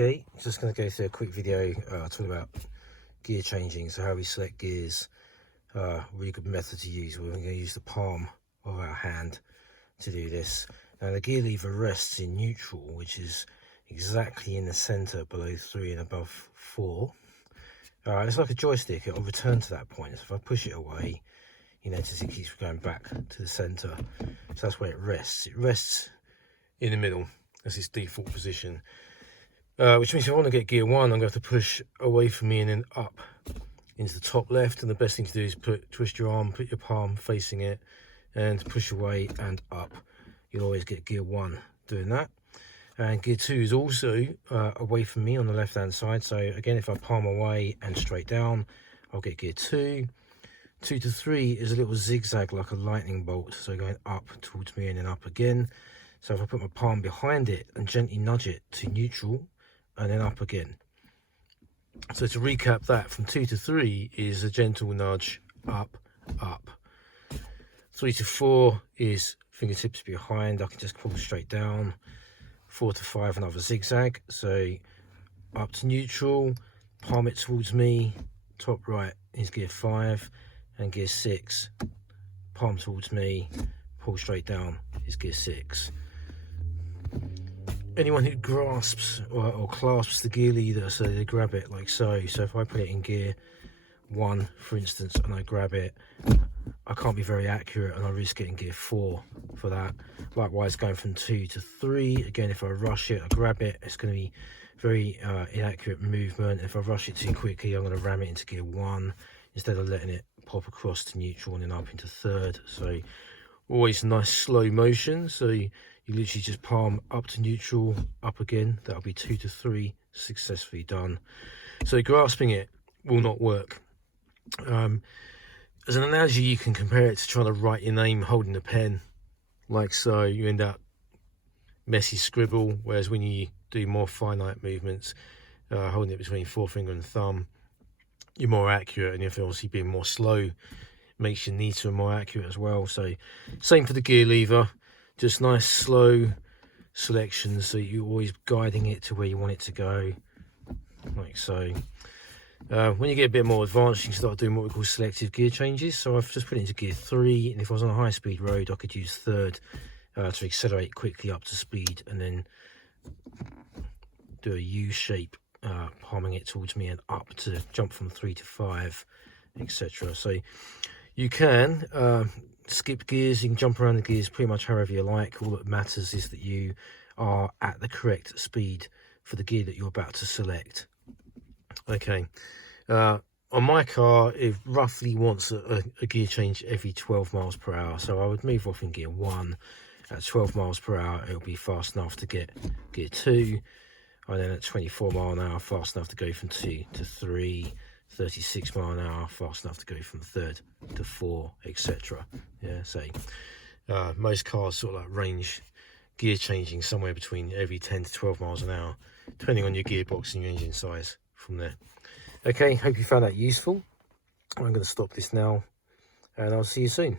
Okay, just going to go through a quick video talking about gear changing. So how we select gears, really good method to use. We're going to use the palm of our hand to do this. Now the gear lever rests in neutral, which is exactly in the center below 3 and above 4. It's like a joystick, it'll return to that point. So if I push it away, you notice it keeps going back to the center. So that's where it rests. It rests in the middle. That's its default position. Which means if I want to get gear 1, I'm going to have to push away from me and then up into the top left. And the best thing to do is twist your arm, put your palm facing it, and push away and up. You'll always get gear 1 doing that. And gear 2 is also away from me on the left hand side. So again, if I palm away and straight down, I'll get gear 2. 2 to 3 is a little zigzag like a lightning bolt, so going up towards me and then up again. So if I put my palm behind it and gently nudge it to neutral and then up again. So to recap that, from 2 to 3 is a gentle nudge up, up. 3 to 4 is fingertips behind, I can just pull straight down. 4 to 5, another zigzag, so up to neutral, palm it towards me, top right is gear 5, and gear 6, palm towards me, pull straight down is gear 6. Anyone who grasps or clasps the gear leader, so they grab it like so. So if I put it in gear 1, for instance, and I grab it, I can't be very accurate and I risk getting gear 4 for that. Likewise, going from 2 to 3, again, if I rush it, I grab it, it's going to be very inaccurate movement. If I rush it too quickly, I'm going to ram it into gear 1 instead of letting it pop across to neutral and then up into 3rd. So always nice slow motion. So you literally just palm up to neutral, up again. That'll be 2 to 3 successfully done. So grasping it will not work. As an analogy, you can compare it to trying to write your name holding a pen, like so. You end up messy scribble, whereas when you do more finite movements, holding it between forefinger and thumb, you're more accurate, and if obviously being more slow makes you neater and more accurate as well. So same for the gear lever, just nice slow selections, so you're always guiding it to where you want it to go, like so. When you get a bit more advanced, you can start doing what we call selective gear changes. So I've just put it into gear 3, and if I was on a high speed road, I could use 3rd to accelerate quickly up to speed and then do a U shape, palming it towards me and up to jump from 3 to 5, etc. So you can skip gears, you can jump around the gears pretty much however you like. All that matters is that you are at the correct speed for the gear that you're about to select. Okay, on my car, it roughly wants a gear change every 12 miles per hour. So I would move off in gear 1 at 12 miles per hour. It'll be fast enough to get gear 2. And then at 24 mile an hour, fast enough to go from 2 to 3. 36 mile an hour, fast enough to go from 3rd to 4, etc. Yeah, so most cars sort of like range gear changing somewhere between every 10 to 12 miles an hour, depending on your gearbox and your engine size from there. Okay, hope you found that useful. I'm going to stop this now, and I'll see you soon.